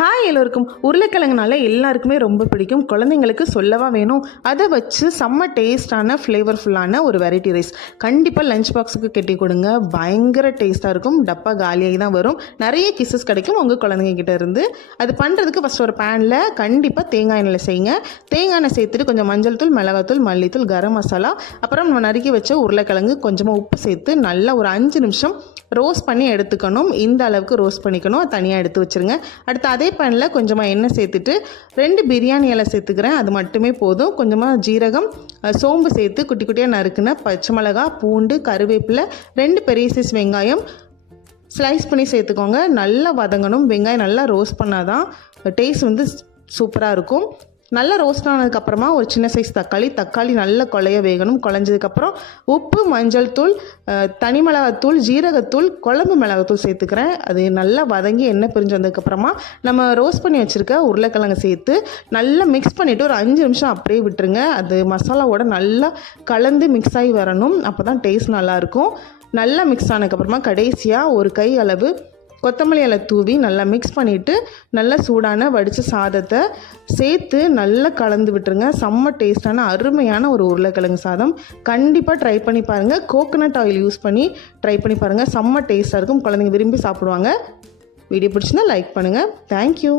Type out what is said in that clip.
Hi எல்லோருக்கும். உருளைக்கிழங்குனால எல்லாருக்குமே ரொம்ப பிடிக்கும். குழந்தைங்களுக்கு சொல்லவா வேணும். அதை வச்சு செம்ம டேஸ்டான ஃப்ளேவர்ஃபுல்லான ஒரு வெரைட்டி ரைஸ் கண்டிப்பாக லஞ்ச் பாக்ஸுக்கு கட்டி கொடுங்க. பயங்கர டேஸ்ட்டாக இருக்கும். டப்பா காலியாகி தான் வரும். நிறைய கிசஸ் கிடைக்கும் உங்கள் குழந்தைங்கிட்ட இருந்து. அது பண்ணுறதுக்கு ஃபஸ்ட் ஒரு பேனில் கண்டிப்பாக தேங்காய் எண்ணெயில் செய்யுங்க. தேங்காய் எண்ணெய் சேர்த்துட்டு கொஞ்சம் மஞ்சள் தூள், மிளகாத்தூள், மல்லித்தூள், கரம் மசாலா, அப்புறம் நம்ம நறுக்கி வச்ச உருளைக்கிழங்கு, கொஞ்சமாக உப்பு சேர்த்து நல்லா ஒரு 5 நிமிஷம் ரோஸ்ட் பண்ணி எடுத்துக்கணும். இந்த அளவுக்கு ரோஸ்ட் பண்ணிக்கணும். தனியாக எடுத்து வச்சுருங்க. அடுத்து அதே பேனில் கொஞ்சமாக எண்ணெய் சேர்த்துட்டு 2 பிரியாணி இலை சேர்த்துக்கிறேன். அது மட்டுமே போதும். கொஞ்சமாக ஜீரகம், சோம்பு சேர்த்து குட்டி குட்டியாக நறுக்குன பச்சை மிளகா, பூண்டு, கருவேப்பிலை, 2 பெரிய சைஸ் வெங்காயம் ஸ்லைஸ் பண்ணி சேர்த்துக்கோங்க. நல்லா வதங்கணும். வெங்காயம் நல்லா ரோஸ்ட் பண்ணால் தான் டேஸ்ட் வந்து சூப்பராக இருக்கும். நல்லா ரோஸ்ட் ஆனதுக்கப்புறமா ஒரு சின்ன சைஸ் தக்காளி நல்லா குழைய வேகணும். குழஞ்சதுக்கப்புறம் உப்பு, மஞ்சள் தூள், தனி மிளகாத்தூள், ஜீரகத்தூள், குழம்பு மிளகாத்தூள் சேர்த்துக்கிறேன். அது நல்லா வதங்கி எண்ணெய் பிரிஞ்சு வந்ததுக்கப்புறமா நம்ம ரோஸ்ட் பண்ணி வச்சுருக்க உருளைக்கிழங்கு சேர்த்து நல்லா மிக்ஸ் பண்ணிவிட்டு ஒரு 5 நிமிஷம் அப்படியே விட்டுருங்க. அது மசாலாவோட நல்லா கலந்து மிக்ஸ் ஆகி வரணும். அப்போ தான் டேஸ்ட் நல்லாயிருக்கும். நல்லா மிக்ஸ் ஆனதுக்கப்புறமா கடைசியாக ஒரு கை அளவு கொத்தமல்லி இலை தூவி நல்லா மிக்ஸ் பண்ணிவிட்டு நல்லா சூடான வடித்த சாதத்தை சேர்த்து நல்லா கலந்து விட்டுருங்க. செம்ம டேஸ்டான அருமையான ஒரு உருளைக்கிழங்கு சாதம் கண்டிப்பாக ட்ரை பண்ணி பாருங்கள். கோகோனட் ஆயில் யூஸ் பண்ணி ட்ரை பண்ணி பாருங்கள். செம்ம டேஸ்ட்டாக இருக்கும். குழந்தைங்க விரும்பி சாப்பிடுவாங்க. வீடியோ பிடிச்சிருந்தா லைக் பண்ணுங்கள். தேங்க்யூ.